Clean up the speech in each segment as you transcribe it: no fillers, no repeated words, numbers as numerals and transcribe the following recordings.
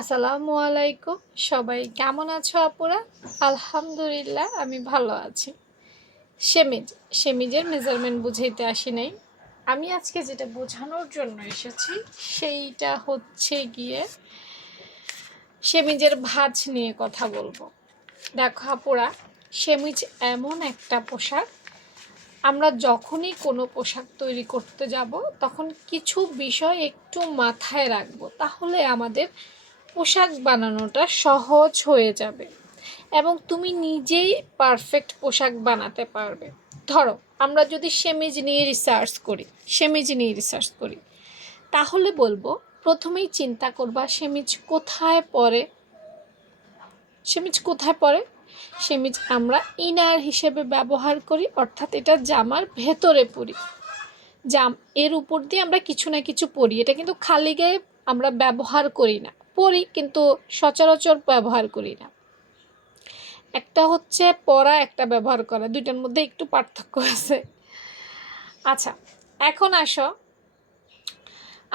আসসালামু আলাইকুম। সবাই কেমন আছো আপুরা? আলহামদুলিল্লাহ আমি ভালো আছি। সেমিজের মেজারমেন্ট বুঝাইতে আসি নাই। আমি আজকে যেটা বোঝানোর জন্য এসেছি সেইটা হচ্ছে গিয়ে সেমিজের ভাঁজ নিয়ে কথা বলবো। দেখো আপুরা, সেমিজ এমন একটা পোশাক, আমরা যখনই কোনো পোশাক তৈরি করতে যাব তখন কিছু বিষয় একটু মাথায় রাখবো, তাহলে আমাদের পোশাক বানানোটা সহজ হয়ে যাবে এবং তুমি নিজেই পারফেক্ট পোশাক বানাতে পারবে। ধরো আমরা যদি সেমিজ নিয়ে রিসার্চ করি তাহলে বলবো প্রথমেই চিন্তা করবা সেমিজ কোথায় পড়ে। সেমিজ আমরা ইনার হিসেবে ব্যবহার করি, অর্থাৎ এটা জামার ভেতরে পরি। এর উপর দিয়ে আমরা কিছু না কিছু পরি, এটা কিন্তু খালি গায়ে আমরা ব্যবহার করি না, পরি কিন্তু সচরাচর ব্যবহার করি না। একটা হচ্ছে পরা, একটা ব্যবহার করা, দুইটার মধ্যে একটু পার্থক্য আছে। আচ্ছা, এখন আসো,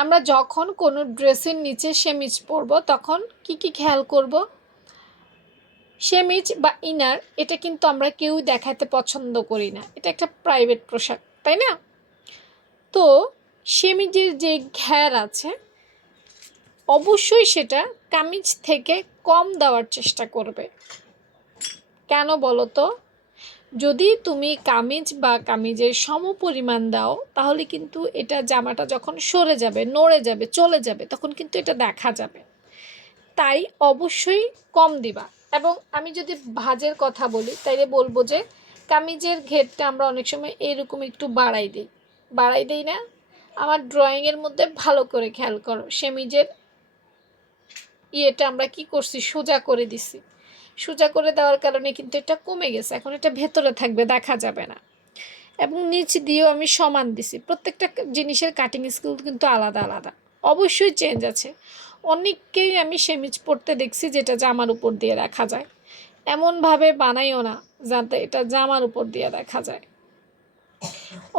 আমরা যখন কোনো ড্রেসের নিচে সেমিজ পরবো তখন কি কি খেয়াল করব। সেমিজ বা ইনার এটা কিন্তু আমরা কেউ দেখাতে পছন্দ করি না, এটা একটা প্রাইভেট পোশাক, তাই না? তো সেমিজের যে ঘের আছে অবশ্যই সেটা কামিজ থেকে কম দেওয়ার চেষ্টা করবে। কেন বলো তো? যদি তুমি কামিজ বা কামিজের সমপরিমাণ দাও তাহলে কিন্তু এটা জামাটা যখন সরে যাবে, নড়ে যাবে, চলে যাবে, তখন কিন্তু এটা দেখা যাবে। তাই অবশ্যই কম দিবা। এবং আমি যদি ভাঁজের কথা বলি তাইলে বলবো যে কামিজের ঘেরটা আমরা অনেক সময় এরকম একটু বাড়াই দেই না? আমার ড্রয়িংয়ের মধ্যে ভালো করে খেয়াল করো, সেমিজের ইয়েটা আমরা কি করছি, সোজা করে দিছি। সোজা করে দেওয়ার কারণে কিন্তু এটা কমে গেছে, এখন এটা ভেতরে থাকবে, দেখা যাবে না। এবং নিচ দিয়েও আমি সমান দিছি। প্রত্যেকটা জিনিসের কাটিং স্কিল কিন্তু আলাদা আলাদা, অবশ্যই চেঞ্জ আছে। অনেককেই আমি সেমিজ পরতে দেখছি যেটা জামার উপর দিয়ে রাখা যায়, এমনভাবে বানাইও না যাতে এটা জামার উপর দিয়ে দেখা যায়।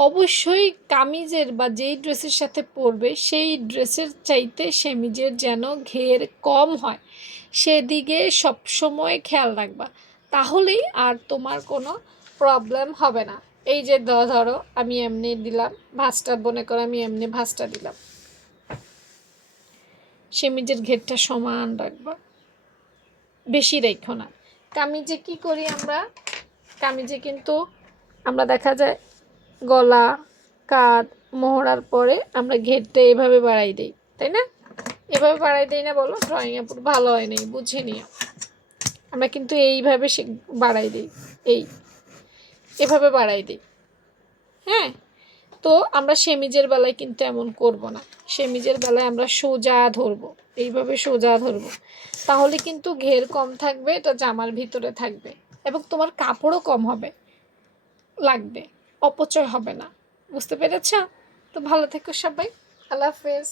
অবশ্যই কামিজের বা যেই ড্রেসের সাথে পরবে সেই ড্রেসের চাইতে সেমিজের যেন ঘের কম হয় সেদিকে সবসময় খেয়াল রাখবা, তাহলেই আর তোমার কোনো প্রবলেম হবে না। এই যে ধরো আমি এমনি দিলাম ভাঁজটা, মনে করো আমি এমনি ভাঁজটা দিলাম, সেমিজের ঘেরটা সমান রাখবা, বেশি রেখো না। কামিজে কি করি আমরা, কামিজে কিন্তু আমরা দেখা যায় গলা, কাঁধ, মোহরার পরে আমরা ঘেরটা এভাবে বাড়াই দিই, তাই না? এভাবে বাড়াই দিই না? বলো, ড্রয়িংয়ে পুরো ভালো হয় নাই, বুঝে নিও। আমরা কিন্তু এইভাবে বাড়াই দিই, এভাবে বাড়াই দিই। হ্যাঁ, তো আমরা সেমিজের বেলায় কিন্তু এমন করব না। সেমিজের বেলায় আমরা সোজা ধরবো, এইভাবে সোজা ধরবো, তাহলে কিন্তু ঘের কম থাকবে, এটা জামার ভিতরে থাকবে এবং তোমার কাপড়ও কম লাগবে, অপচয় হবে না। বুঝতে পেরেছ? তো ভালো থেকো সবাই, আল্লাহ হাফেজ।